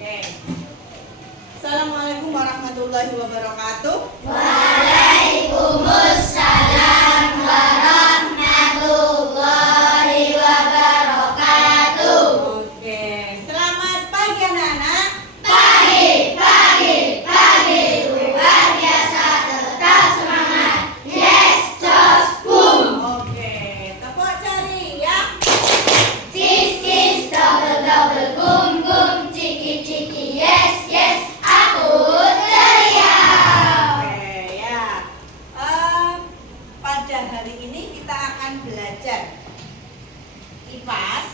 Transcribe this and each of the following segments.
Oke. Assalamualaikum warahmatullahi wabarakatuh. Waalaikumsalam warahmatullahi wabarakatuh. Oke. Selamat pagi anak-anak. Pagi, luar biasa, tetap semangat. Yes, just boom. Oke. Tepuk jari ya. Cheese, double, boom, boom. Ciki, yes, aku teriak. Oke ya. Pada hari ini kita akan belajar IPAS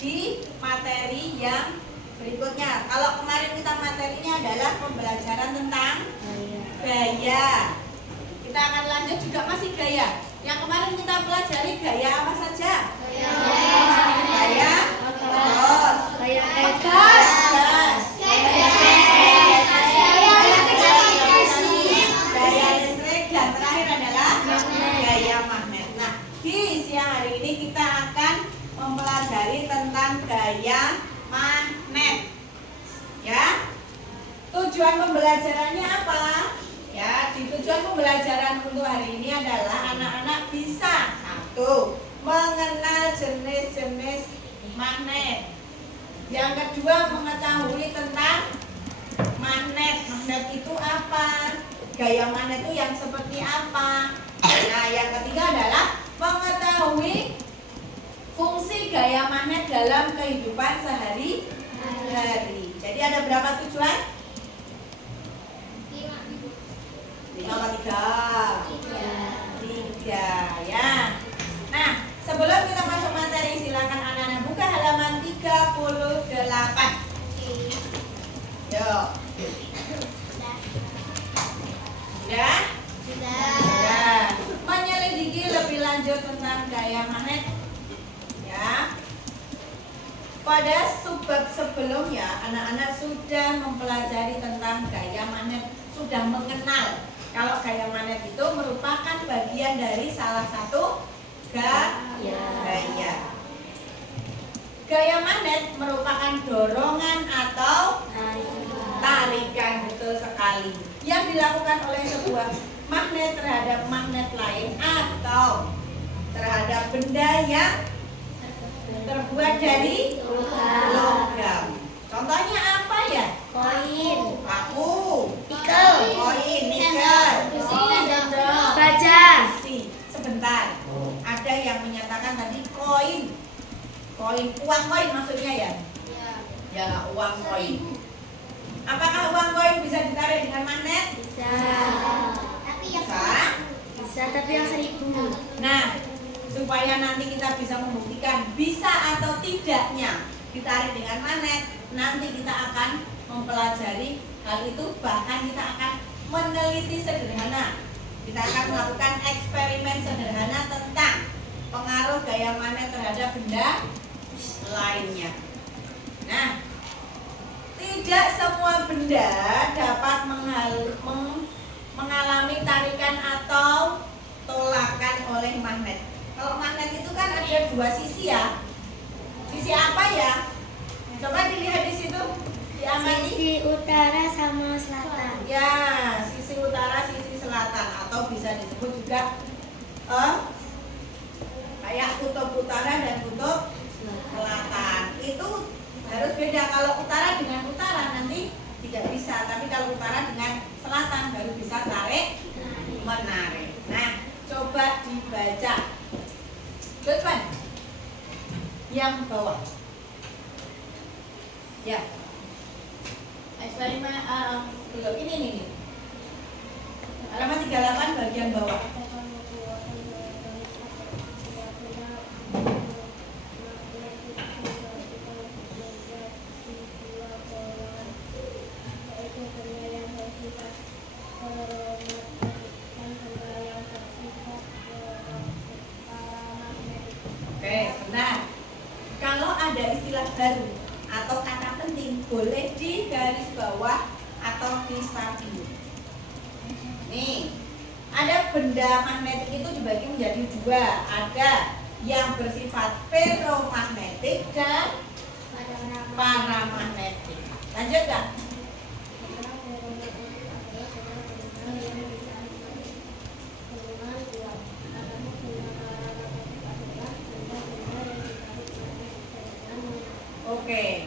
di materi yang berikutnya. Kalau kemarin kita materinya adalah pembelajaran tentang gaya. Kita akan lanjut juga masih gaya. Yang kemarin kita pelajari gaya apa saja? Gaya otot, Gaya gas, gaya listrik, dan terakhir adalah gaya magnet. Nah, di siang hari ini kita akan mempelajari tentang gaya magnet. Ya. Tujuan pembelajarannya apa? Ya, di tujuan pembelajaran untuk hari ini adalah anak-anak bisa satu, mengenal jenis-jenis magnet. Yang kedua, mengetahui tentang magnet. Magnet itu apa? Gaya magnet itu yang seperti apa? Nah, yang ketiga adalah mengetahui fungsi gaya magnet dalam kehidupan sehari-hari. Jadi ada berapa tujuan? 5 3 ya. Nah, sebelum kita masuk materi, silakan anak-anak buka halaman 38. Yuk. Sudah? Sudah. Menyelidiki lebih lanjut tentang gaya magnet. Ya. Pada subbab sebelumnya, anak-anak sudah mempelajari tentang gaya magnet, sudah mengenal kalau gaya magnet itu merupakan bagian dari salah satu gaya. Gaya magnet merupakan dorongan atau tarikan, betul sekali, yang dilakukan oleh sebuah magnet terhadap magnet lain atau terhadap benda yang terbuat dari logam. Contohnya apa ya? Koin, Paku, nikel, koin, nikel, baja, besi. Sebentar, ada yang menyatakan tadi koin, uang koin maksudnya ya? Ya, uang koin. Apakah uang koin bisa ditarik dengan magnet? bisa, Bisa. tapi yang 1000. Nah, supaya nanti kita bisa membuktikan bisa atau tidaknya ditarik dengan magnet, nanti kita akan mempelajari hal itu, bahkan kita akan meneliti sederhana. Kita akan melakukan eksperimen sederhana tentang pengaruh gaya magnet terhadap benda lainnya. Nah, tidak semua benda dapat mengalami tarikan atau tolakan oleh magnet. Kalau magnet itu kan ada dua sisi ya. Sisi apa ya? Coba dilihat di situ. Diamati. Sisi utara sama selatan. Ya, sisi utara, sisi selatan, atau bisa disebut juga kayak kutub utara dan kutub selatan. Itu harus beda. Kalau utara dengan utara nanti tidak bisa, tapi kalau utara dengan selatan baru bisa tarik menarik. Nah, coba dibaca. Depan. Yang bawah. Ya. Eksperimen belum ini nih. Halaman 38 bagian bawah. Oke, sebentar. Kalau ada istilah baru atau kata penting, boleh di garis bawah atau di spanduk. Nih, ada benda magnetik itu dibagi menjadi dua. Ada yang bersifat ferromagnetik dan paramagnetik. Lanjut. Lanjut nggak? Oke.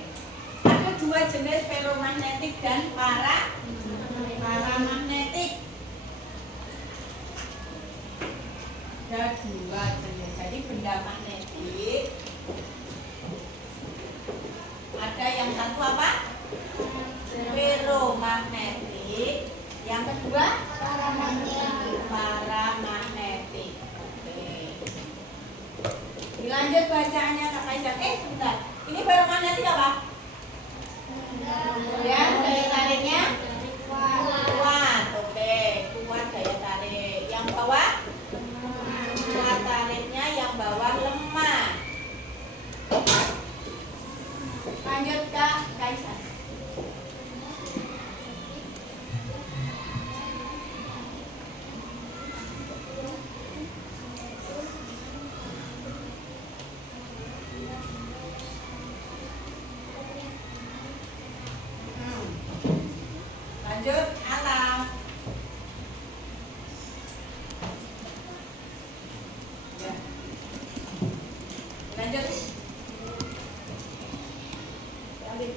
Ada dua jenis feromagnetik dan paramagnetik. Ada dua jenis. Jadi benda magnetik. Ada yang satu apa? Feromagnetik. Yang kedua? Paramagnetik. Oke. Dilanjut bacanya Kak Kaisar. Sebentar. Ini feromagnetik apa? Ya, daya tariknya kuat. Oke, kuat daya tarik. Yang bawah? Daya tariknya yang bawah lemah. Lanjut Kak Kaisar. Lanjut alam. Ya. Lanjut. Lanjut.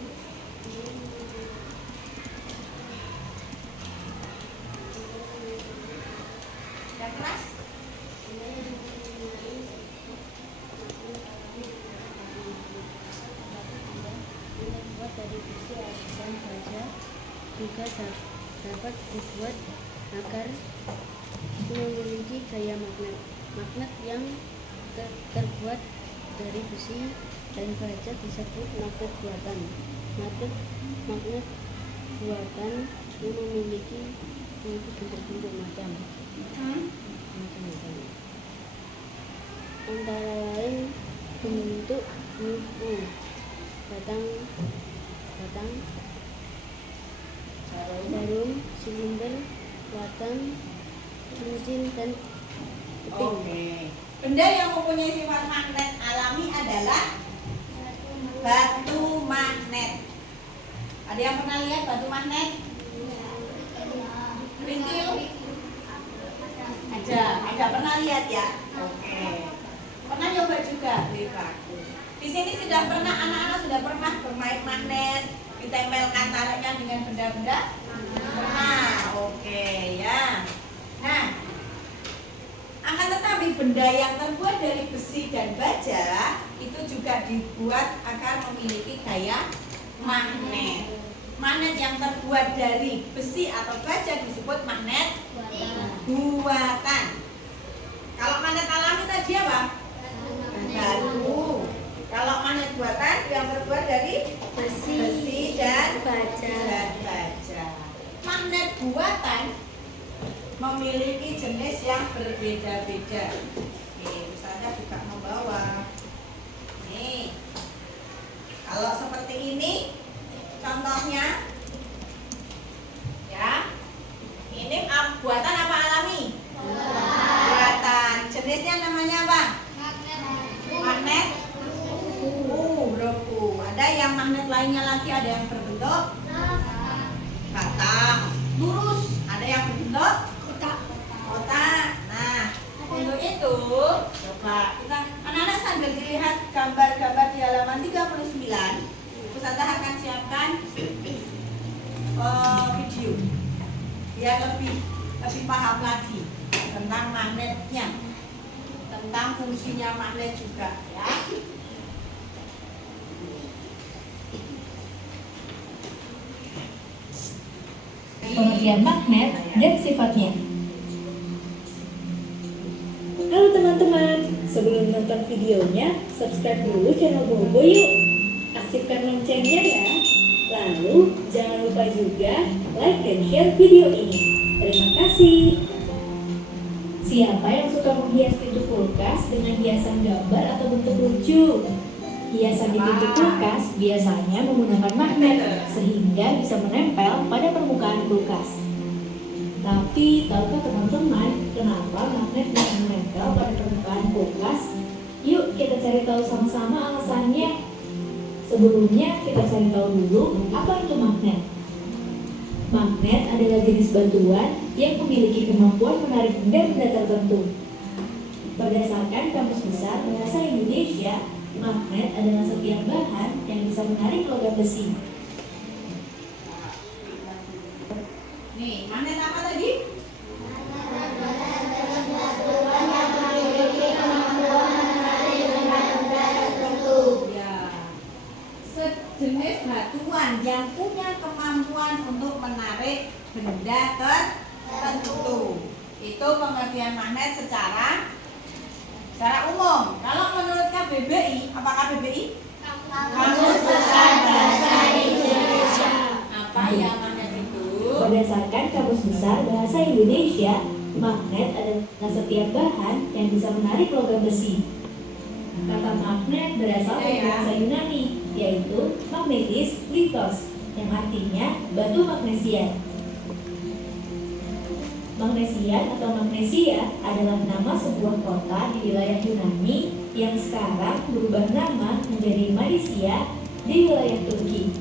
Yang keras. Dibuat dari besi dan baja juga dapat dibuat agar memiliki gaya magnet. Magnet yang terbuat dari besi dan baja disebut magnet buatan. Magnet buatan yang memiliki bentuk-bentuk macam-macam. Antara lain bentuk batang, jarum, silinder, batang, cincin, dan keting. Oke. Benda yang mempunyai sifat magnet alami adalah batu magnet. Ada yang pernah lihat batu magnet? Rintil? Ada pernah lihat ya? Oke. Pernah nyoba juga beli batu. Di sini anak-anak sudah pernah bermain magnet, ditempelkan tareknya dengan benda-benda? Pernah. Oke ya. Nah, akan tetapi benda yang terbuat dari besi dan baja itu juga dibuat agar memiliki gaya magnet. Magnet yang terbuat dari besi atau baja disebut magnet buatan. Kalau magnet alami tadi apa? Batu. Kalau magnet buatan yang terbuat dari besi dan baja. Magnet buatan memiliki jenis yang berbeda-beda. Oke, misalnya juga membawa. Nih, kalau seperti ini, contohnya, ya, ini buatan apa alami? Buatan. Jenisnya namanya apa? Magnet. Broku. Ada yang magnet lainnya lagi, ada yang berbentuk batang, lurus. Ada yang berbentuk kotak. Nah, untuk itu coba kita anak-anak sambil dilihat gambar-gambar di halaman 39. Ustazah akan siapkan video biar lebih paham lagi tentang magnetnya, tentang fungsinya magnet juga ya. Pengertian magnet dan sifatnya. Halo teman-teman, sebelum nonton videonya, subscribe dulu channel Bobo yuk. Aktifkan loncengnya ya. Lalu, jangan lupa juga like dan share video ini. Terima kasih. Siapa yang suka menghias pintu kulkas dengan hiasan gambar atau bentuk lucu? Hiasan di pintu kulkas biasanya menggunakan magnet sehingga bisa menempel pada permukaan kulkas. Tapi tahukah teman-teman kenapa magnet bisa menempel pada permukaan kulkas? Yuk kita cari tahu sama-sama alasannya. Sebelumnya kita cari tahu dulu apa itu magnet. Magnet adalah jenis batuan yang memiliki kemampuan menarik benda-benda tertentu. Berdasarkan Kamus Besar Bahasa Indonesia, magnet adalah setiap bahan yang bisa menarik logam besi. Nih, magnet apa tadi? Ya. Sejenis batuan yang punya kemampuan untuk menarik benda tertentu. Itu pengertian magnet secara umum. Kalau menurut KBBI, apa KBBI? Kamus Besar Bahasa Indonesia. Apa ya magnet itu? Berdasarkan Kamus Besar Bahasa Indonesia, magnet adalah setiap bahan yang bisa menarik logam besi. Kata magnet berasal dari bahasa Yunani, yaitu magnetis litos, yang artinya batu magnesian. Magnesian atau Magnesia adalah nama sebuah kota di wilayah Yunani yang sekarang berubah nama menjadi Malaysia di wilayah Turki.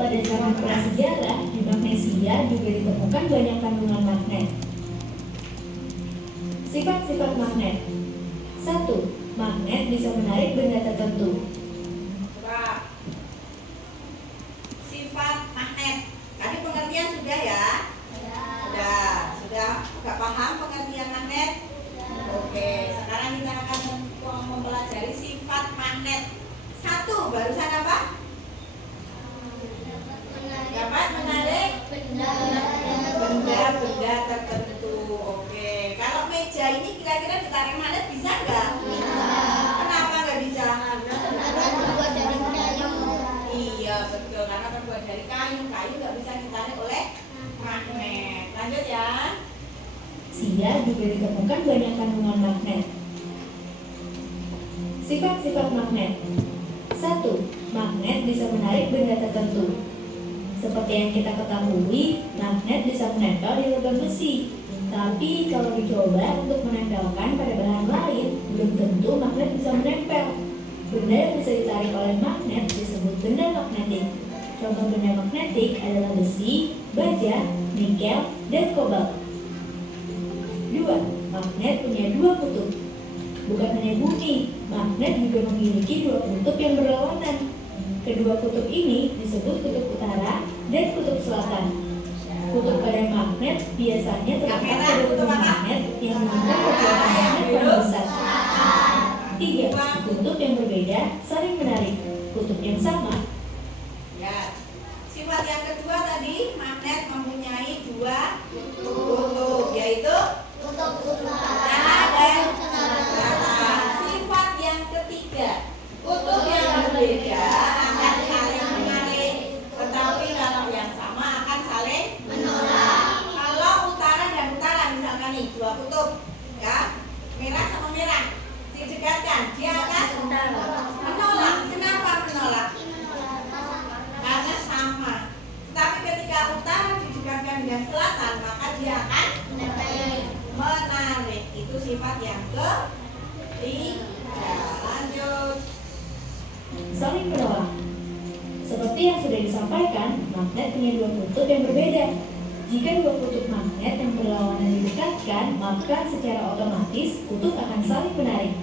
Pada zaman prasejarah di Magnesia juga ditemukan banyak kandungan magnet. Sifat-sifat magnet. 1. Magnet bisa menarik benda tertentu. Coba. Sifat magnet. Tadi pengertian sudah ya? Sudah agak paham pengertian magnet? Oke, sekarang kita akan mempelajari sifat magnet. 1. Barusan apa? Dapat menarik benda tertentu. Oke, kalau meja ini kira-kira ditarik magnet bisa nggak? Kenapa nggak bisa? Iya betul, karena terbuat dari kayu. Kayu nggak bisa ditarik oleh magnet. Lanjut ya. Sia juga ditemukan banyak kandungan magnet. Sifat-sifat magnet. 1. Magnet bisa menarik benda tertentu. Seperti yang kita ketahui, magnet bisa menempel di logam besi. Tapi kalau dicoba untuk menempelkan pada bahan lain, belum tentu magnet bisa menempel. Benda yang bisa ditarik oleh magnet disebut benda magnetik. Contoh benda magnetik adalah besi, baja, nikel, dan kobalt. 2. Magnet punya dua kutub. Bukan hanya bumi, magnet juga memiliki dua kutub yang berlawanan. Kedua kutub ini disebut kutub utara dan kutub selatan. Kutub pada magnet biasanya terletak pada kutub magnet yang memiliki kekuatan magnet paling besar. 3. Kutub yang berbeda saling menarik. Kutub yang sama. Ya. Sifat yang kedua tadi, magnet mempunyai dua kutub, yaitu utara dan selatan. Sifat yang ketiga, kutub yang berbeda akan saling menarik, tetapi kalau yang sama akan saling menolak. Kalau utara dan utara misalkan nih dua kutub, ya, merah sama merah, didekatkan, dia akan menolak. Kenapa menolak? Karena sama. Tapi ketika utara didekatkan dengan selatan, maka dia akan menarik. Itu sifat yang ketiga. Lanjut. Saling menolak. Seperti yang sudah disampaikan, magnet punya dua kutub yang berbeda. Jika dua kutub magnet yang berlawanan didekatkan, maka secara otomatis kutub akan saling menarik.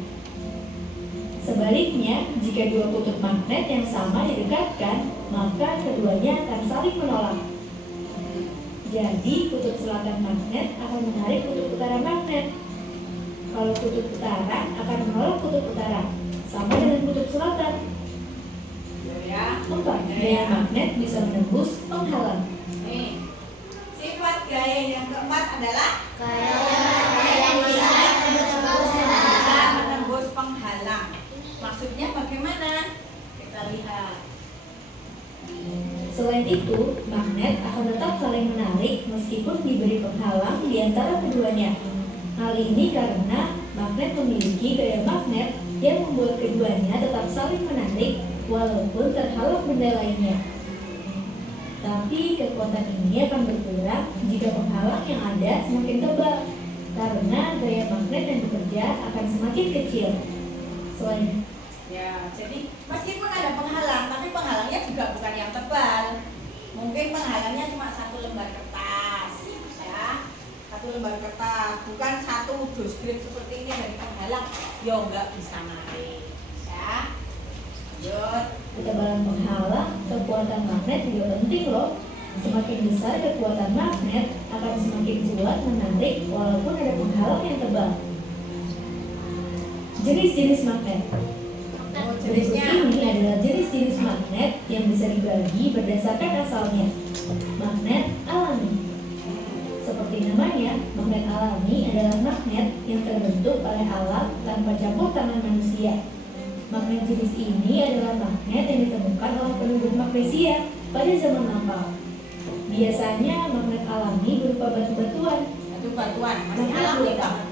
Sebaliknya, jika dua kutub magnet yang sama didekatkan, maka keduanya akan saling menolak. Jadi, kutub selatan magnet akan menarik kutub utara magnet. Kalau kutub utara akan menolak kutub utara, sama dengan kutub selatan. Ya. 4. Gaya magnet bisa menembus penghalang. Nih. Sifat gaya yang keempat adalah bisa menembus penghalang. Maksudnya bagaimana? Kita lihat. Selain itu, magnet akan tetap saling menarik meskipun diberi penghalang di antara keduanya. Hal ini karena magnet memiliki gaya magnet yang membuat keduanya tetap saling menarik walaupun terhalang benda lainnya. Tapi kekuatan ini akan berkurang jika penghalang yang ada semakin tebal, karena gaya magnet yang bekerja akan semakin kecil. Ya, jadi meskipun ada penghalang, tapi penghalangnya juga bukan yang tebal. Mungkin penghalangnya cuma 1 lembar kertas, ya. 1 lembar kertas, bukan 1 dus grip seperti ini dari penghalang. Ya nggak bisa narik, ya. Lanjut. Ketebalan penghalang, kekuatan magnet juga penting loh. Semakin besar kekuatan magnet, akan semakin kuat menarik walaupun ada penghalang yang tebal. Jenis-jenis magnet. Oh, Berikut jenisnya. ini adalah jenis-jenis magnet yang bisa dibagi berdasarkan asalnya. Magnet alami. Seperti namanya, magnet alami adalah magnet yang terbentuk oleh alam tanpa campur tangan manusia. Magnet jenis ini adalah magnet yang ditemukan oleh penduduk Magnesia pada zaman lampau. Biasanya magnet alami berupa batu-batuan. Batu-batuan, masih alami banget.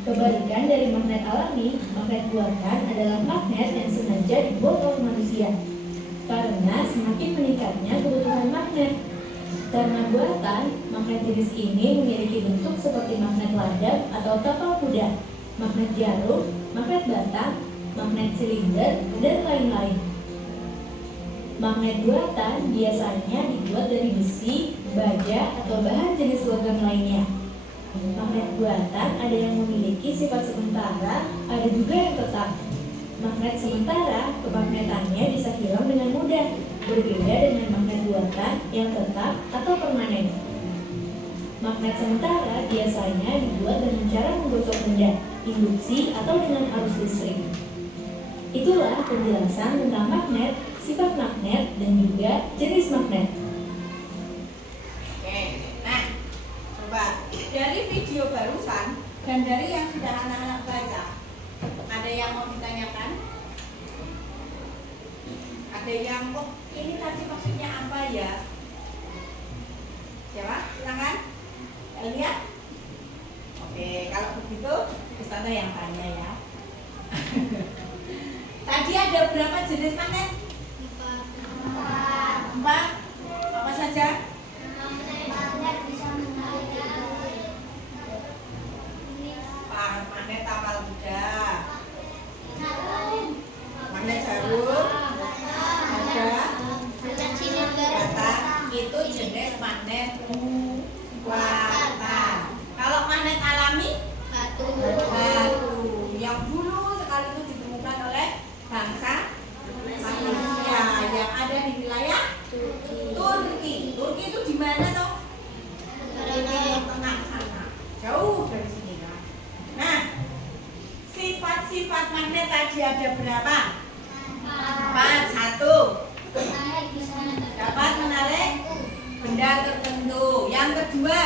Kebalikan dari magnet alami, magnet buatan adalah magnet yang sengaja dibuat oleh manusia. Karena semakin meningkatnya kebutuhan magnet. Karena buatan, magnet jenis ini memiliki bentuk seperti magnet ladang atau tapal kuda, magnet jarum, magnet batang, magnet silinder, dan lain-lain. Magnet buatan biasanya dibuat dari besi, baja, atau bahan jenis logam lainnya. Magnet buatan ada yang memiliki sifat sementara, ada juga yang tetap. Magnet sementara, kemagnetannya bisa hilang dengan mudah, berbeda dengan magnet buatan yang tetap atau permanen. Magnet sementara biasanya dibuat dengan cara menggosok benda, induksi, atau dengan arus listrik. Itulah penjelasan tentang magnet, sifat magnet, dan juga jenis magnet. Oke, nah coba dari video barusan dan dari yang sudah anak-anak baca, ada yang mau ditanyakan? Ada yang, oh ini tadi maksudnya apa ya? Siapa? Silakan. Lihat. Oke, kalau begitu Ustazah yang tanya ya. Tadi ada berapa jenis magnet? 4. Apa saja? Magnet tapal kuda, magnet jarum, ada batang, itu jenis magnet buatan. Kalau magnet alami, batu, yang dulu sekali itu ditemukan oleh bangsa manusia yang ada di wilayah Turki. Turki itu di mana toh? Tengah sana, jauh dari sini kan. Nah, sifat-sifat magnet tadi ada berapa? 4. 1. Dapat menarik benda tertentu. Yang kedua,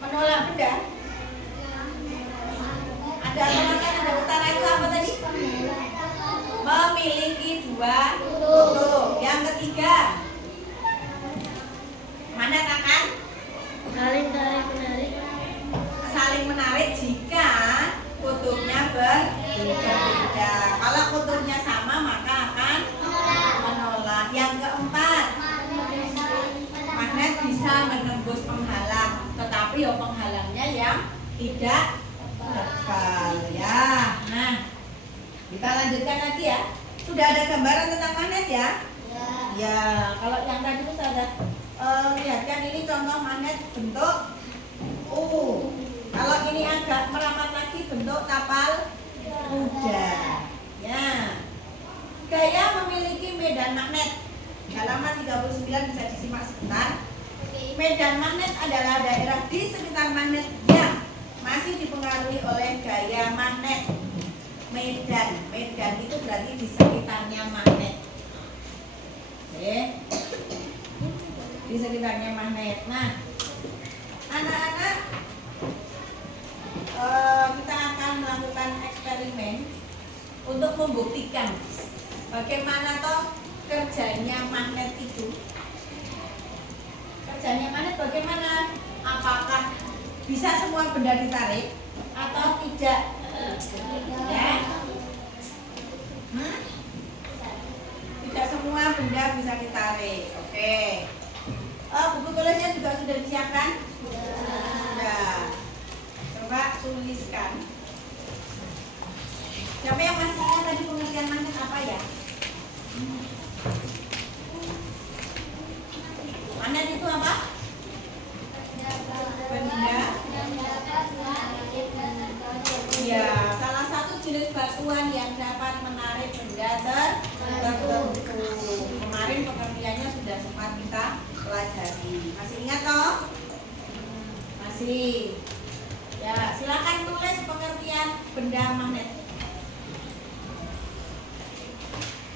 menolak benda. Ada selatan, ada utara, itu apa tadi? Memiliki 2 kutub. Yang ketiga, magnet akan saling menarik jika kutubnya berbeda. Kalau kutubnya sama maka akan menolak. Yang keempat, magnet bisa menembus penghalang, tetapi ya penghalangnya yang tidak tebal ya. Nah, kita lanjutkan lagi ya. Sudah ada gambaran tentang magnet ya? Ya, kalau yang tadi itu saya lihatkan ini contoh magnet bentuk U. Kalau ini agak merapat lagi bentuk tapal kuda. Ya. Gaya memiliki medan magnet. Halaman 39 bisa disimak sebentar. Medan magnet adalah daerah di sekitar magnet yang masih dipengaruhi oleh gaya magnet. Medan itu berarti di sekitarnya magnet. Oke. Di sekitarnya magnet. Nah, anak-anak, kita akan melakukan eksperimen untuk membuktikan bagaimana toh kerjanya magnet itu. Kerjanya magnet bagaimana? Apakah bisa semua benda ditarik atau tidak? Ya? Tidak semua benda bisa ditarik. Oke. Buku tulisnya juga sudah disiapkan? Sudah. Siapa yang masih ingat tadi pengertian magnet apa ya? Magnet itu apa? Benda. Ya, salah satu jenis batuan yang dapat menarik benda tertentu. Kemarin pengertiannya sudah sempat kita pelajari. Masih ingat toh? Masih. Ya, silakan tulis pengertian benda magnet.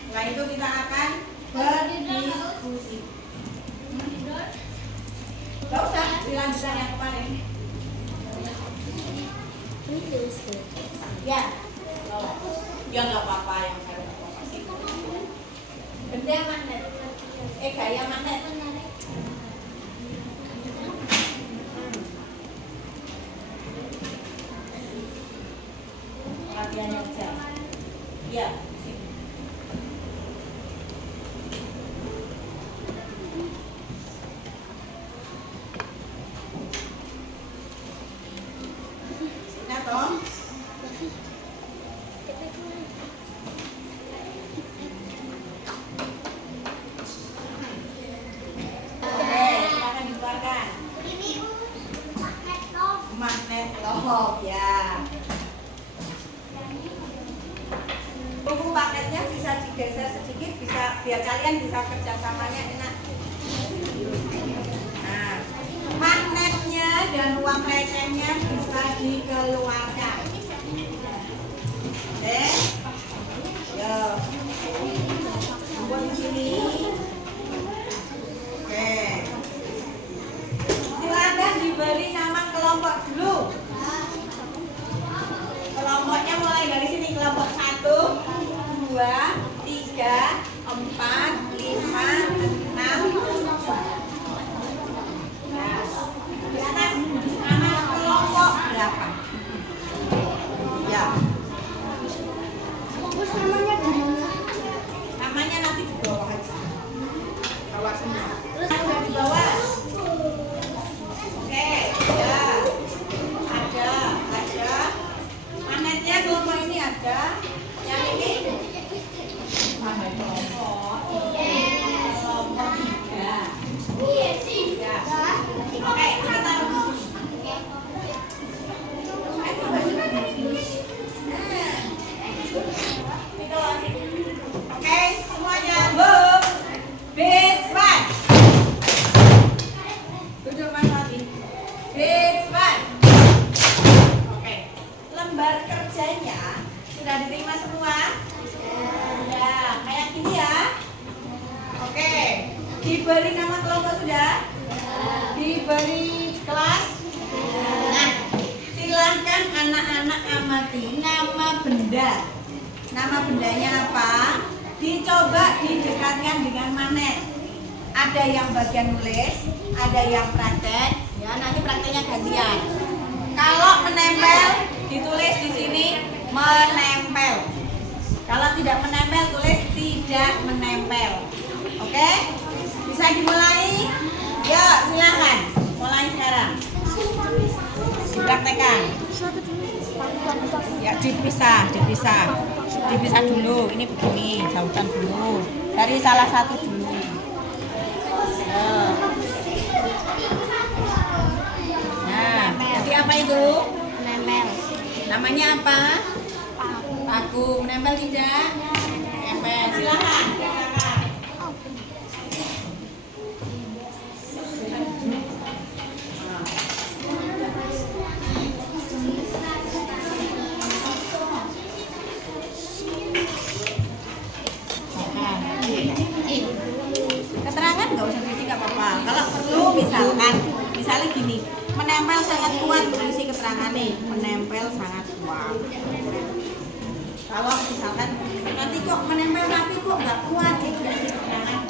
Setelah itu kita akan berdiskusi. Gak usah dilanjutkan yang kemarin. Ya, ya nggak apa-apa yang saya apa sih. Benda magnet, gaya magnet. Perhatian aja. Ya. Magnet loh ya. Buku magnetnya bisa digeser sedikit, bisa biar kalian bisa kerjasamanya enak. Nah, magnetnya dan uang recehnya bisa dikeluarkan. Oke, yo, buat di sini. Oke, silakan diberi nama kelompok dulu. Kelompoknya mulai dari sini, kelompok 1, 2, 3, 4, 5, 6. Nah, di atas nama kelompok berapa? Ya. Namanya nanti di bawah aja. Bawah semua. Udah di bawah. Oke, ya. Ada. Magnetnya kelompok ini ada. Yang ini sampai kelompok. Kelompok 3. Ya. Oke, kita taruh di sini. Oke, semuanya book. Bits 1. Duduk Mas Wati. Bits 1. Oke. Lembar kerjanya sudah diterima semua? Ya, kayak gini ya. Oke. Diberi nama kelompok sudah? Diberi kelas? Nah, silahkan anak-anak amati nama benda. Nama bendanya apa? Dicoba didekatkan dengan magnet. Ada yang bagian nulis, ada yang praktek. Ya, nanti prakteknya gantian. Kalau menempel, ditulis di sini menempel. Kalau tidak menempel, tulis tidak menempel. Oke? Bisa dimulai? Yuk, silakan. Mulai sekarang. Dipraktekkan. Ya, dipisah dulu. Ini begini, jauhkan dulu. Dari salah satu dulu. Nah, jadi apa itu? Menempel. Namanya apa? Paku. Menempel tidak? Menempel. Silakan. Keterangan nggak usah diisi, nggak apa-apa. Kalau perlu misalnya gini, menempel sangat kuat, berisi keterangan nih, menempel sangat kuat. Kalau misalkan nanti kok menempel tapi kok nggak kuat, itu berisi keterangan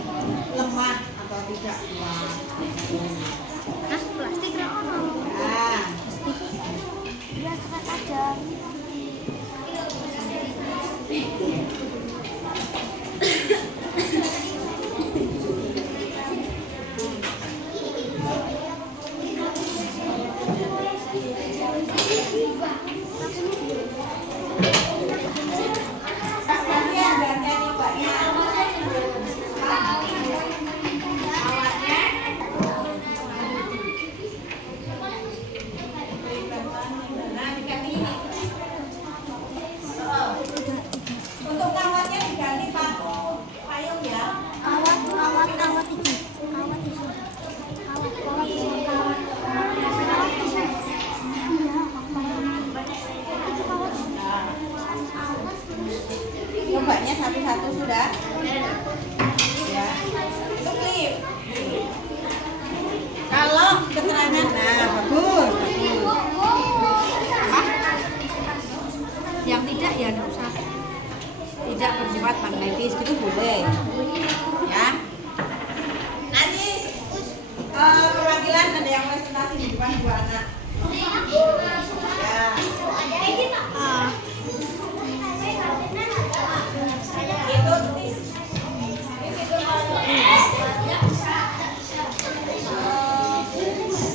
lemah atau tidak kuat. Plastik lah. Nah, Dia sekat aja. Combanya satu-satu sudah. Ya. Itu klip. Kalau keterangan, nah bagus. Apa? Yang tidak ya nggak usah. Tidak bersifat magnetis gitu boleh. Ya. Nanti perwakilan ada yang presentasi di depan dua anak. Ya. Itu tis.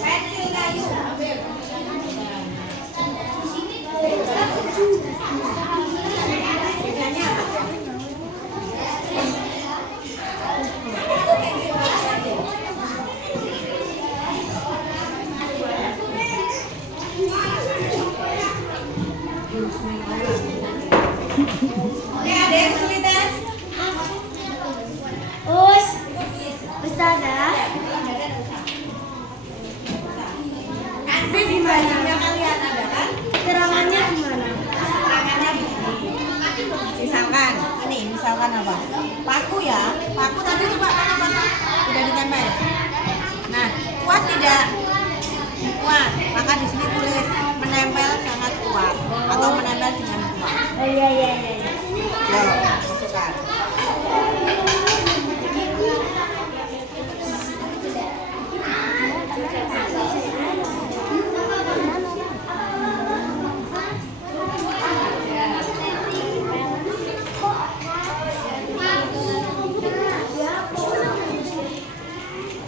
Pensil kayu. Bedanya apa? Oke, ada yang kesulitan? Us, Ustazah, Kan di bajunya kalian ada kan? keterangannya gimana? Tangannya di sini. Misalkan apa? Paku ya. Paku tadi coba mana paku? Udah ditempel. Nah, kuat tidak? Kuat. Maka di sini tulis menempel sangat kuat atau menempel dengan kuat. Oh iya. Yo, masukkan.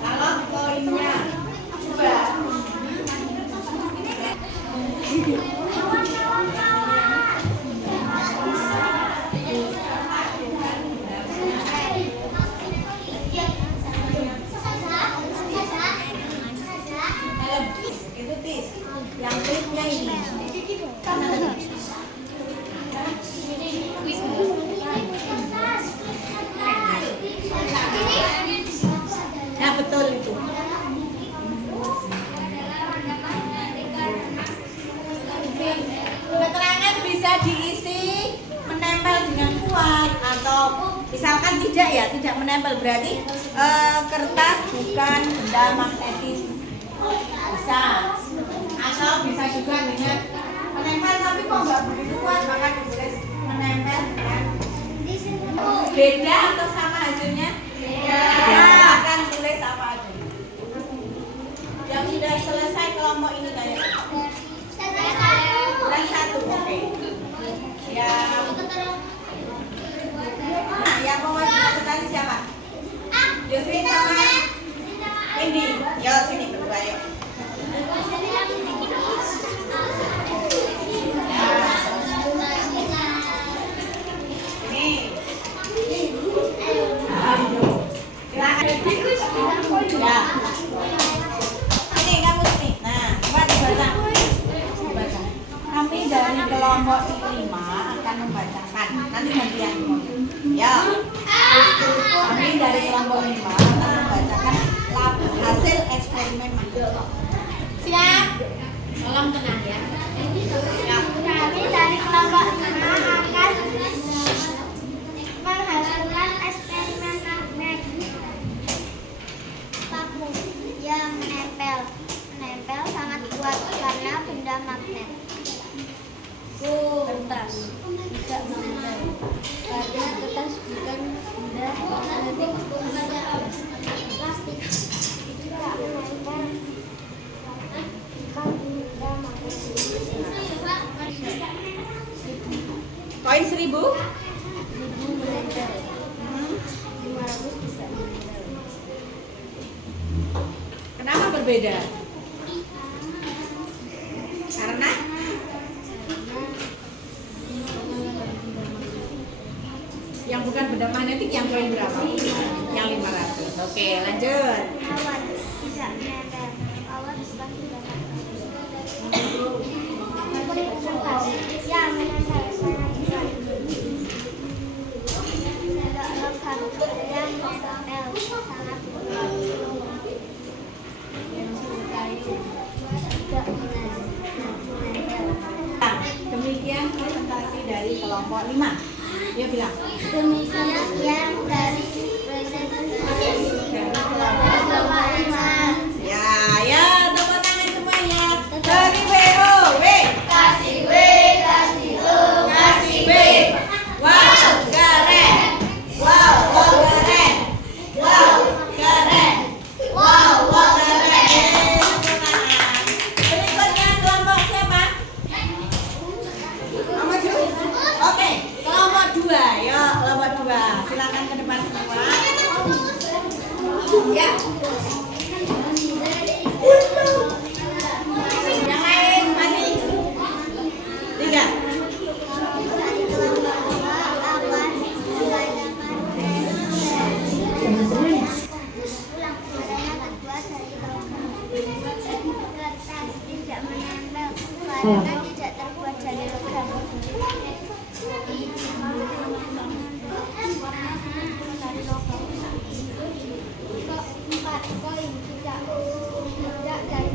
Kalau poinnya coba. Itu tis. Yang klipnya ini. Ya betul itu. Keterangan bisa diisi menempel dengan kuat atau misalkan tidak ya, tidak menempel berarti kertas bukan benda magnetis. Bisa. Atau bisa juga dengan menempel tapi kok nggak begitu kuat maka ditulis menempel dengan beda atau sama hasilnya? Beda. Akan tulis apa aja. Yang sudah selesai kelompok ini kayak dan satu, oke. Yang mau presentasi siapa? Yusrin sama Indi. Yo sini berdua yuk. Ini. Ya. Ini kamu sini. Nah, coba dibaca. Kami dari kelompok 5 akan membacakan. Nanti gantian. Ya. Kami dari kelompok 5 akan membacakan hasil eksperimen magnet. Siap? Tolong tenang ya. Siap. Kami dari kelompok 5 akan menghasilkan eksperimen magnet. Paku yang menempel sangat kuat karena benda magnet. Kertas tidak menempel karena kertas bukan benda magnetik. Plastik tidak menempel bukan benda magnetik. Koin 1000? 1000 menempel, 500 bisa menempel. Kenapa berbeda? Karena yang bukan benda magnetik yang koin berapa? Yang 500. Oke, lanjut. Awan tidak menempel. Awan bukan benda magnetik. Kertas yang menempel sangat kuat. Logam yang menempel sangat kuat. Kayu tidak menempel. Nah, demikian presentasi dari kelompok 5. Ya bilang. Demikian dari presentasi kelompok 5. Ya, ya, tepuk tangan semuanya. Dari WO, W. Kasih W, kasih O, Kasih B. Wow, keren. Wow, wow, keren. Wow, keren. Wow, wow, keren. Berikutnya kelompok siapa? Nomor 2. Oke, kelompok 2. Ya, kelompok 2. Silakan ke depan semua. Ya. Yang lain, mari. 3. Teman-teman, tidak menempel karena tidak terbuat dari logam. Keempat, koin tidak dari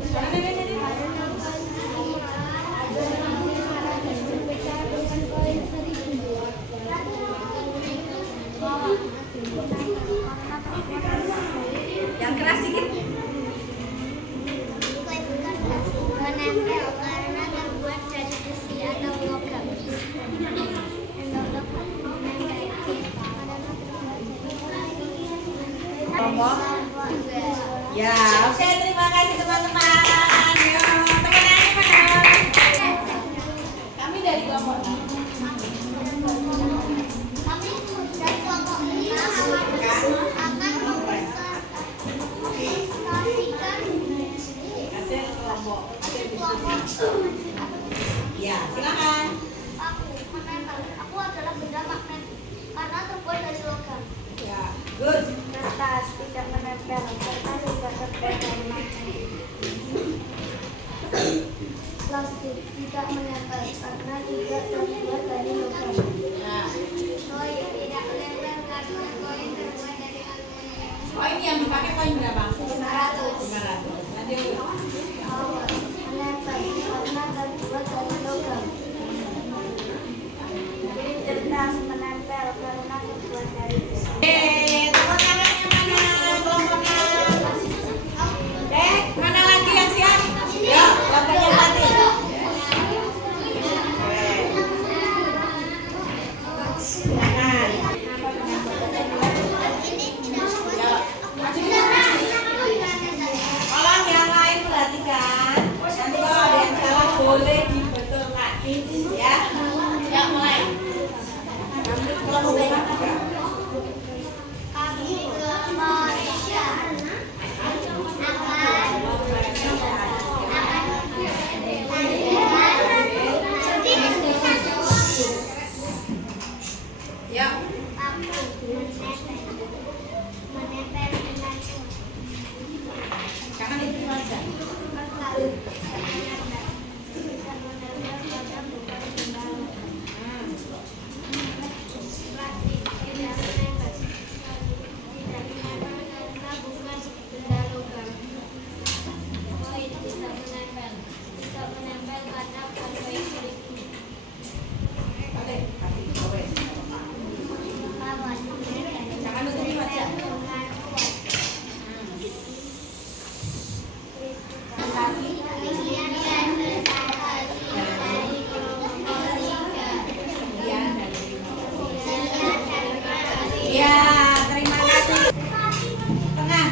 Yang keras sedikit. menempel karena terbuat dari besi atau logam. Kelompok. Ya, oke, terima kasih teman-teman. Yo, teman-teman mana? Kami dari kelompok 6. Kami dari kelompok 5 akan mempersiapkan Hasil kelompok. Ya, silakan. Aku adalah benda magnet karena terbuat dari logam. Ya, good. Kertas tidak menempel karena tidak terbuat dari magnet. Plastik tidak menempel karena tidak terbuat dari logam. Nah, Koin tidak menempel karena koin terbuat dari aluminium. koin yang dipakai koin berapa? 500. 500. Lanjut. Menempel karena terbuat dari logam. Kertas menempel karena terbuat dari besi. Tepuk tangannya mana? Kelompoknya. Mana lagi yang siap? Ya, kelompoknya mati. Silakan. Tolong yang lain perhatikan. Nanti kalau ada yang salah boleh dibetul lagi, ya. Ya, mulai. Kami kelompok berapa? Kami kelompok 3 Ya. Jangan itu aja. Oke, kasih kowe. Jangan nutupi wajah. Iya, terima kasih. Tengah.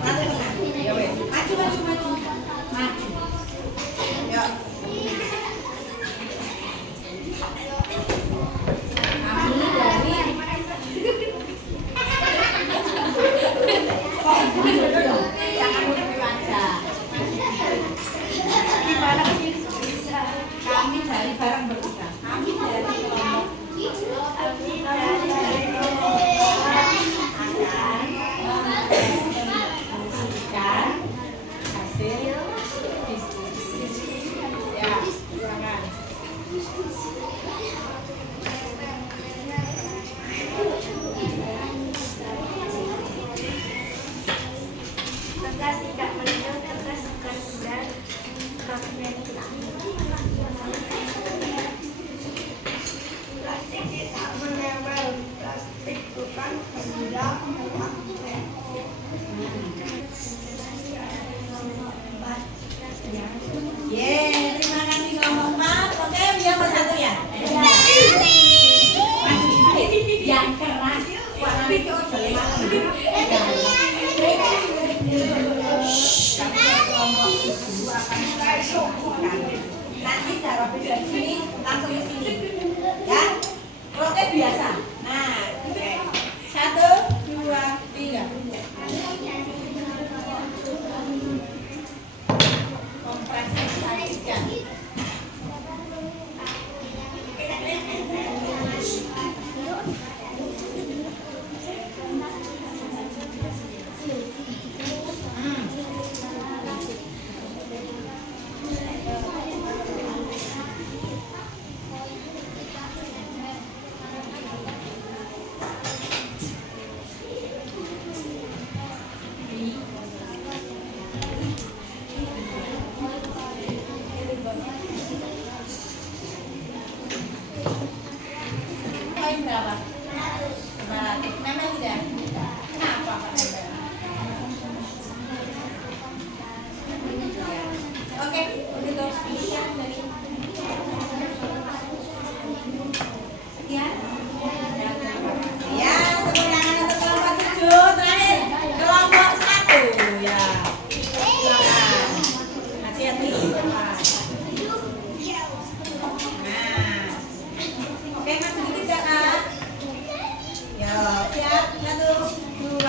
Lalu tengah. Ya wes. Maju, maju, maju. Maju. Yuk. Kami dari jangan nutupi wajah. Kami dari barang bertiga. Kami dari kelompok akan hasil diskusi. Ya, silakan. Kertas tidak menempel, kertas bukan benda magnetik. Plastik tidak menempel berapa? 500. Nempel tidak? Kenapa Pak nempel? Oke, begitu. Sekian dari sekian. Ya, tepuk tangan untuk kelompok 7. Terakhir kelompok 1 ya. Silakan. Hati-hati. Nah, oke, maju dikit ya Kak. Ya, siap. 1, 2,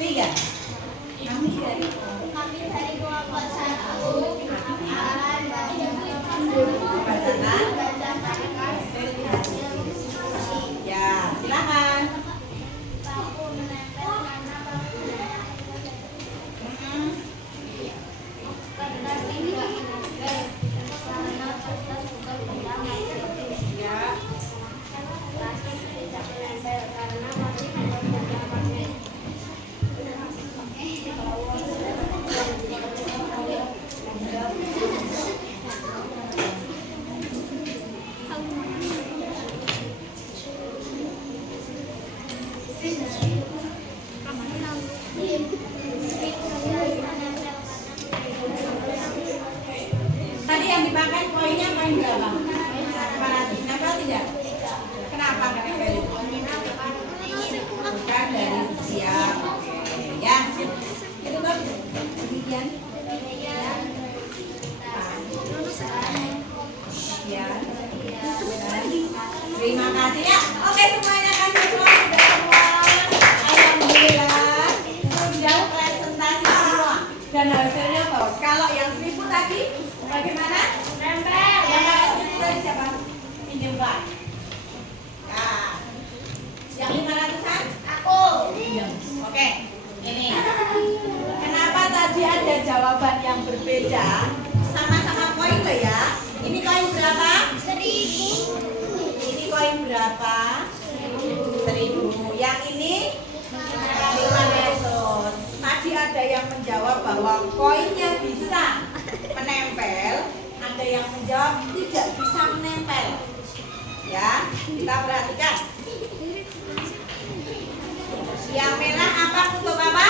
3. Kami dari kelompok 1 Bacaan. Ya, silakan. Ya. Tadi yang dipakai koinnya koin berapa? 500. Nempel tidak? Kenapa nggak nempel? Bukan dari siap. Oke. Ya. Itu kan demikian. Ya. Terima kasih ya. Oke semuanya kasih semua sudah semua. Alhamdulillah sudah presentasi semua dan hasilnya bagus. Kalau yang 1000 tadi bagaimana? Nempel. Yang 1000 tadi siapa? Pinjam Pak. Nah, yang 500-an? Aku. Oke. Ini. Kenapa tadi ada jawaban yang berbeda? Sama-sama koin loh ya. Ini koin berapa? 1000. Ini koin berapa? 1000. Yang ini 500. Tadi ada yang menjawab bahwa koinnya bisa menempel, ada yang menjawab tidak bisa menempel. Ya, kita perhatikan. Yang merah apa kutub apa?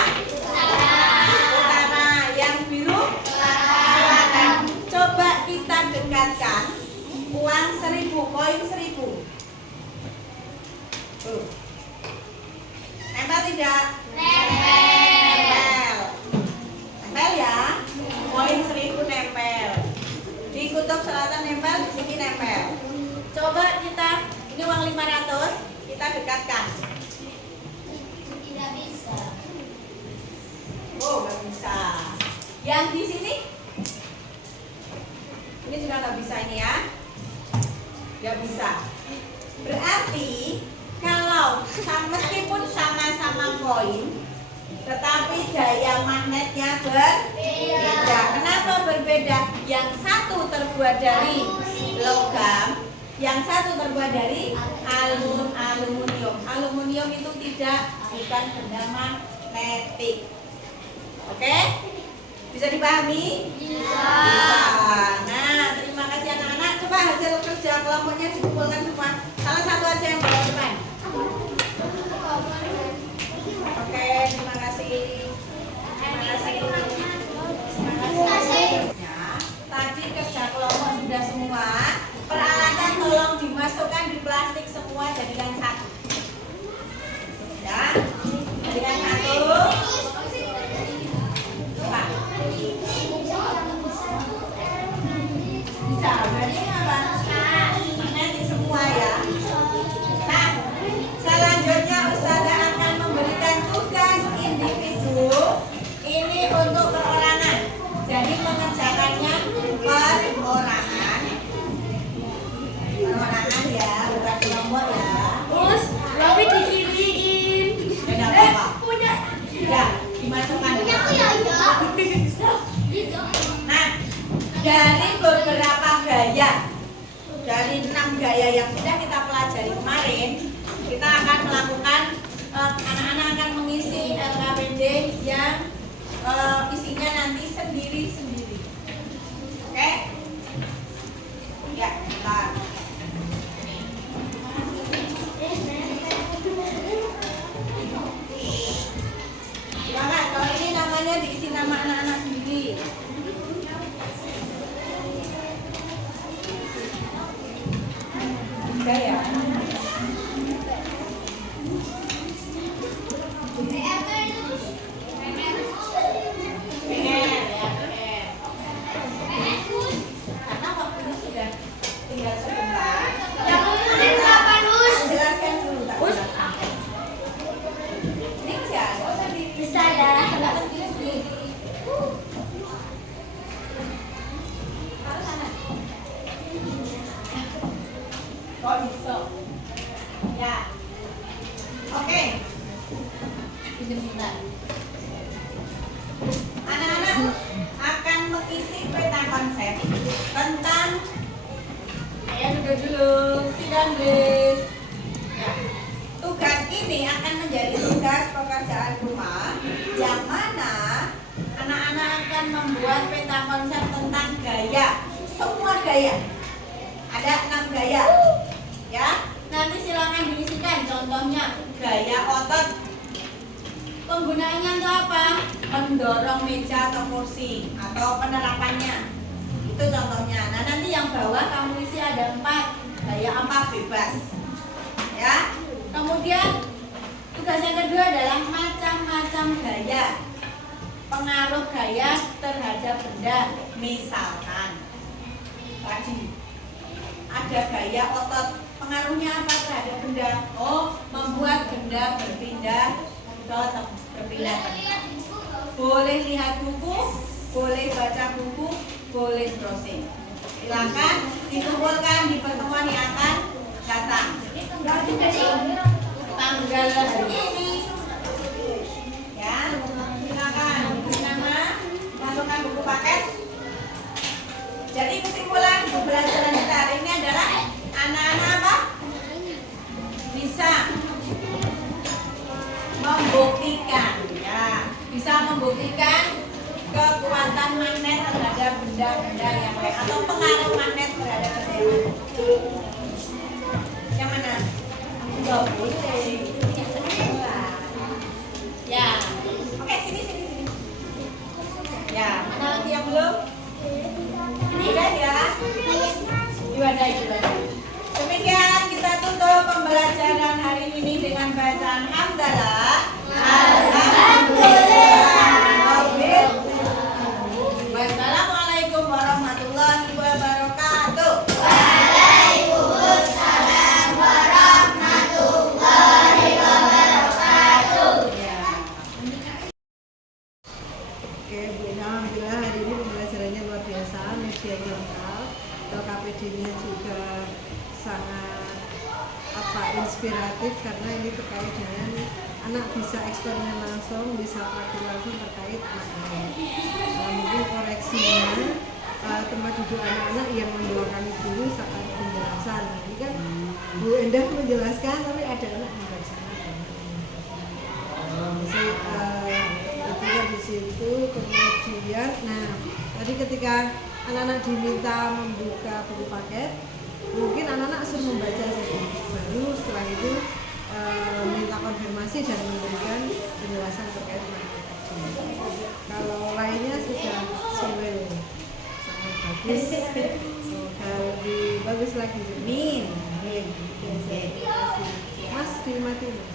Utara. Yang biru? Selatan. Coba kita dekatkan uang 1000, koin 1000. Nempel tidak? Nempel. Nempel ya. Koin 1000 nempel. Di kutub selatan nempel, di sini nempel. Coba kita, ini uang 500, kita dekatkan. tidak bisa. Oh, nggak bisa. Yang di sini? Ini juga nggak bisa ini ya. Nggak bisa. Berarti kalau meskipun sama-sama koin, tetapi daya magnetnya berbeda. Kenapa berbeda? Yang satu terbuat dari logam, yang satu terbuat dari aluminium. Aluminium itu bukan benda magnetik. Oke? Bisa dipahami? Bisa. Nah, terima kasih anak-anak. Coba hasil kerja kelompoknya dikumpulkan semua. Salah satu aja yang bawa pen. Oke, terima kasih. Terima kasih. Ya, tadi kerja kelompok sudah semua. Peralatan tolong dimasukkan di plastik semua jadikan satu. Ya, jadikan satu. Pak. Bisa, berarti apa? Magnetik semua ya. sebentar. Anak-anak akan mengisi peta konsep tentang duduk dulu, sidang please. Ya. Tugas ini akan menjadi tugas pekerjaan rumah yang mana anak-anak akan membuat peta konsep tentang gaya, semua gaya. Ada 6 gaya, ya. Nanti silakan diisikan. Contohnya gaya otot. Penggunaannya untuk apa? Mendorong meja atau kursi atau penerapannya. Itu contohnya. Nah nanti yang bawah kamu isi ada 4 gaya, 4 bebas, ya. Kemudian tugas yang kedua adalah macam-macam gaya. Pengaruh gaya terhadap benda. Misalkan tadi ada gaya otot, pengaruhnya apa terhadap benda? Oh, membuat benda berpindah berpindah. Boleh lihat buku, boleh baca buku, boleh browsing. Silakan dikumpulkan di pertemuan yang akan datang. Tanggal hari ini, ya. Silakan beri nama, masukkan buku paket. Jadi kesimpulan pembelajaran kita hari ini adalah anak-anak apa? Bisa membuktikan, ya, bisa membuktikan kekuatan magnet terhadap benda-benda yang lain atau pengaruh magnet terhadap benda yang lain. Yang mana? Enggak boleh. Ya, oke sini. Ya, mana lagi yang belum? Udah ya? Ibadah. Demikian kita tutup pembelajaran hari ini dengan bacaan hamdalah. Alhamdulillah. Wassalamualaikum warahmatullahi wabarakatuh. Waalaikumsalam warahmatullahi wabarakatuh. Oke, Bu Ina, alhamdulillah hari ini pembelajarannya luar biasa, medianya lengkap, KPD-nya juga sangat inspiratif karena ini terkait dengan anak bisa eksperimen langsung, bisa praktik langsung terkait magnet. Mungkin koreksinya tempat duduk anak-anak yang mendoakan guru saat penjelasan. Ini kan Bu Endah menjelaskan, tapi ada anak yang bersama. Itu di situ. Kemudian, nah tadi ketika anak-anak diminta membuka buku paket, mungkin anak-anak suruh membaca saja. Baru setelah itu minta konfirmasi dan memberikan penjelasan terkait magnet. Kalau lainnya sudah sesuai, sangat bagus. Semoga lebih bagus lagi. Amin. Mas dimati Mas.